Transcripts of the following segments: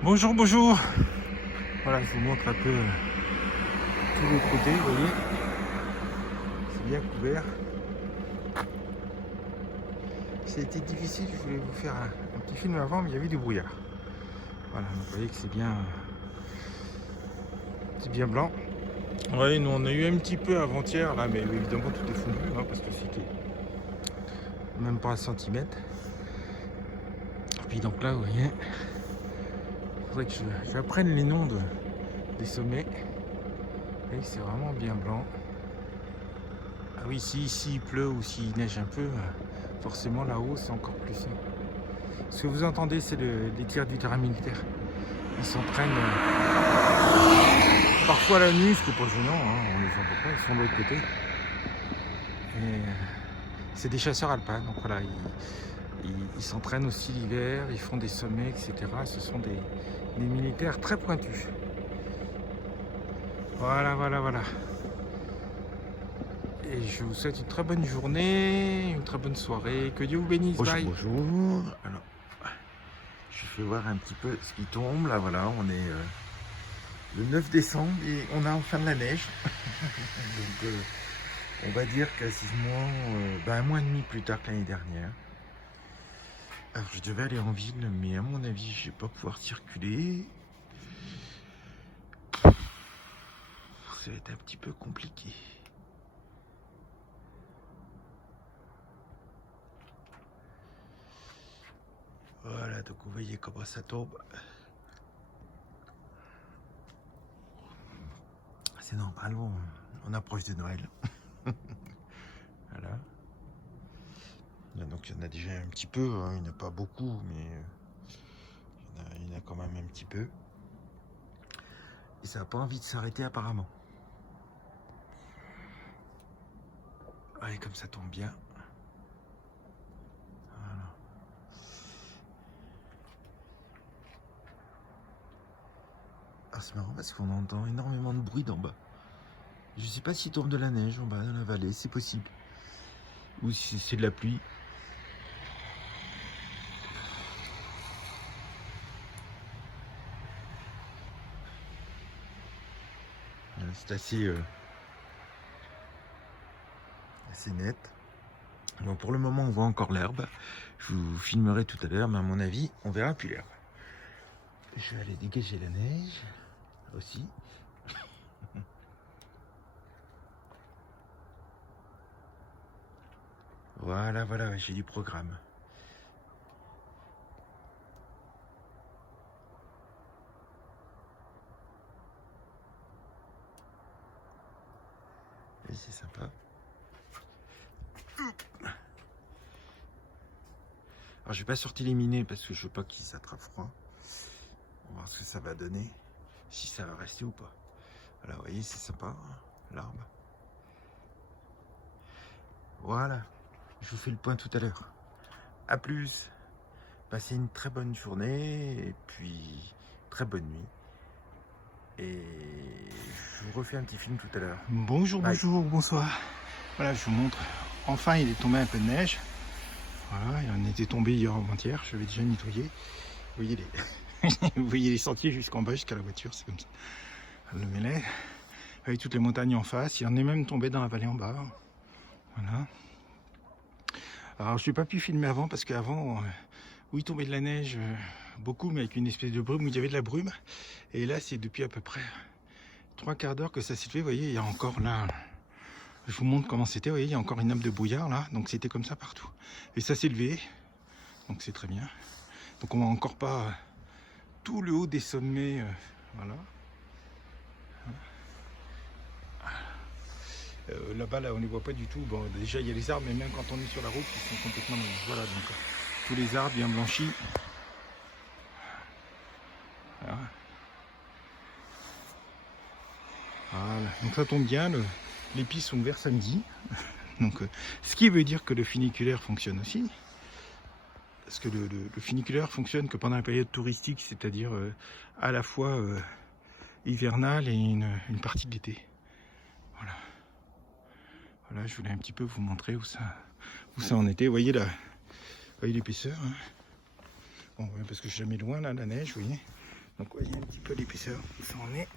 Bonjour, bonjour. Voilà, je vous montre un peu tout l'autre côté, vous voyez. C'est bien couvert. Ça a été difficile, je voulais vous faire un petit film avant, mais il y avait du brouillard. Voilà, donc vous voyez que c'est bien blanc. Oui, nous on a eu un petit peu avant-hier, là, mais évidemment tout est fondu, hein, parce que c'était même pas un centimètre. Et puis donc là, vous voyez, il faudrait que j'apprenne les noms des sommets. Vous voyez, c'est vraiment bien blanc. Ah oui, si ici il pleut ou s'il neige un peu, forcément là-haut c'est encore plus. Ce que vous entendez, c'est les tirs du terrain militaire. Ils s'entraînent parfois la nuit, ce qui n'est pas gênant, hein, on les entend pas, ils sont de l'autre côté. Et c'est des chasseurs alpins, donc voilà, ils s'entraînent aussi l'hiver, ils font des sommets, etc. Ce sont des militaires très pointus. Voilà, voilà, voilà. Et je vous souhaite une très bonne journée, une très bonne soirée. Que Dieu vous bénisse. Bonjour, Bye. bonjour. Alors, je fais voir un petit peu ce qui tombe. Là, voilà, on est le 9 décembre et on a enfin de la neige. Donc, on va dire quasiment un mois et demi plus tard que l'année dernière. Alors, je devais aller en ville, mais à mon avis, je vais pas pouvoir circuler. Ça va être un petit peu compliqué. Voilà, donc vous voyez comment ça tombe. C'est normal, on approche de Noël. Voilà. Donc il y en a déjà un petit peu, hein. Il n'y en a pas beaucoup, mais il y en a quand même un petit peu. Et ça n'a pas envie de s'arrêter apparemment. Allez, comme ça tombe bien. Voilà. Ah, c'est marrant parce qu'on entend énormément de bruit d'en bas. Je sais pas s'il tombe de la neige en bas dans la vallée, c'est possible. Ou si c'est de la pluie. C'est assez net. Bon, pour le moment, on voit encore l'herbe. Je vous filmerai tout à l'heure, mais à mon avis, on verra plus l'herbe. Je vais aller dégager la neige aussi. Voilà, voilà, j'ai du programme. Et c'est sympa. Alors, je vais pas sortir les minets parce que je veux pas qu'ils s'attrapent froid. On va voir ce que ça va donner, si ça va rester ou pas. Voilà, vous voyez, c'est sympa, hein, l'arbre. Voilà, je vous fais le point tout à l'heure. A plus, passez une très bonne journée et puis très bonne nuit. Et je vous refais un petit film tout à l'heure. Bonjour, Bye. bonjour, bonsoir. Voilà, je vous montre. Enfin, il est tombé un peu de neige. Voilà, il en était tombé hier avant-hier. Je l'avais déjà nettoyé. Vous voyez vous voyez les sentiers jusqu'en bas, jusqu'à la voiture, c'est comme ça. Le mêlée. Avec toutes les montagnes en face. Il en est même tombé dans la vallée en bas. Voilà. Alors, je n'ai pas pu filmer avant parce qu'avant, où il tombait de la neige, beaucoup, mais avec une espèce de brume, où il y avait de la brume. Et là, c'est depuis à peu près 3/4 d'heure que ça s'est fait. Vous voyez, il y a encore là. Je vous montre comment c'était. Vous voyez, il y a encore une nappe de brouillard là. Donc, c'était comme ça partout. Et ça s'est levé. Donc, c'est très bien. Donc, on voit encore pas tout le haut des sommets. Voilà. Là-bas, là, on ne les voit pas du tout. Bon, déjà, il y a les arbres, mais même quand on est sur la route, ils sont complètement... Voilà, donc tous les arbres bien blanchis. Voilà. Voilà. Donc ça tombe bien, les pistes sont ouvertes samedi. Donc, ce qui veut dire que le funiculaire fonctionne aussi. Parce que le funiculaire fonctionne que pendant la période touristique, c'est-à-dire à la fois hivernale et une partie de l'été. Voilà. Voilà, je voulais un petit peu vous montrer où ça en était. Vous voyez là, vous voyez l'épaisseur. Hein. Bon, parce que je suis jamais loin là, la neige, vous voyez. Donc vous voyez un petit peu l'épaisseur où ça en est.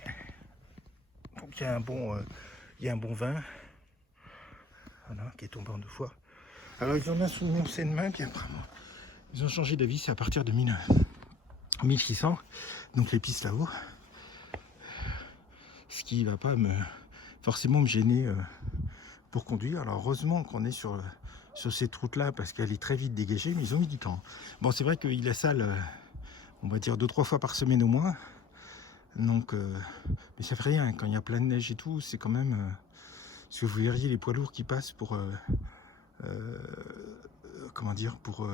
Donc il y a un bon vin. Voilà, qui est tombé en 2 fois. Alors ils en ont soumis en Seine-Main, puis après ils ont changé d'avis, c'est à partir de 1600. Donc les pistes là-haut. Ce qui va pas forcément me gêner pour conduire. Alors heureusement qu'on est sur cette route là parce qu'elle est très vite dégagée, mais ils ont mis du temps. Bon, c'est vrai qu'il la salle, on va dire 2-3 fois par semaine au moins. Donc mais ça fait rien, quand il y a plein de neige et tout, c'est quand même si vous verriez les poids lourds qui passent pour comment dire, pour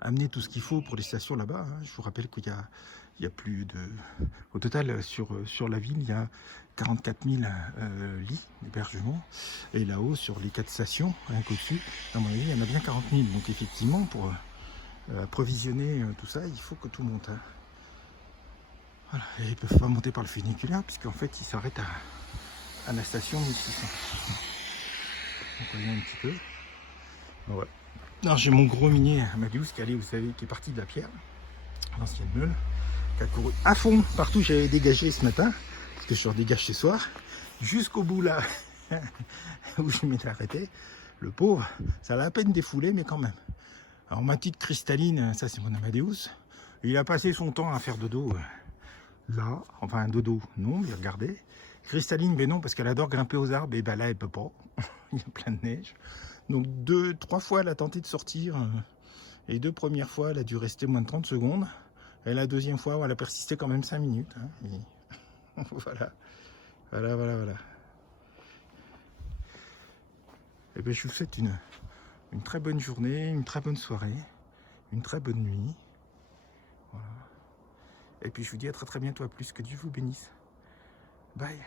amener tout ce qu'il faut pour les stations là-bas. Hein. Je vous rappelle qu'il y a plus de... Au total, sur la ville, il y a 44 000 lits d'hébergement. Et là-haut, sur les 4 stations, hein, au-dessus, à mon avis, il y en a bien 40 000. Donc effectivement, pour approvisionner tout ça, il faut que tout monte. Hein. Voilà. Et ils ne peuvent pas monter par le funiculaire, puisqu'en fait, ils s'arrêtent à la station 1600. Donc on voit un petit peu. Voilà. Alors j'ai mon gros minier Amadeus qui est parti de la pierre, l'ancienne meule, qui a couru à fond partout. J'avais dégagé ce matin, parce que je redégage ce soir, jusqu'au bout là où je m'étais arrêté. Le pauvre, ça l'a à peine défoulé, mais quand même. Alors ma petite cristalline, ça c'est mon Amadeus, il a passé son temps à faire dodo là, enfin un dodo, non, mais regardez. Cristalline, mais non, parce qu'elle adore grimper aux arbres, et ben là elle peut pas, il y a plein de neige. Donc 2-3 fois elle a tenté de sortir, et les 2 premières fois elle a dû rester moins de 30 secondes, et la deuxième fois elle a persisté quand même 5 minutes. Hein, et voilà. Et bien je vous souhaite une très bonne journée, une très bonne soirée, une très bonne nuit. Voilà. Et puis je vous dis à très bientôt, à plus, que Dieu vous bénisse. Bye.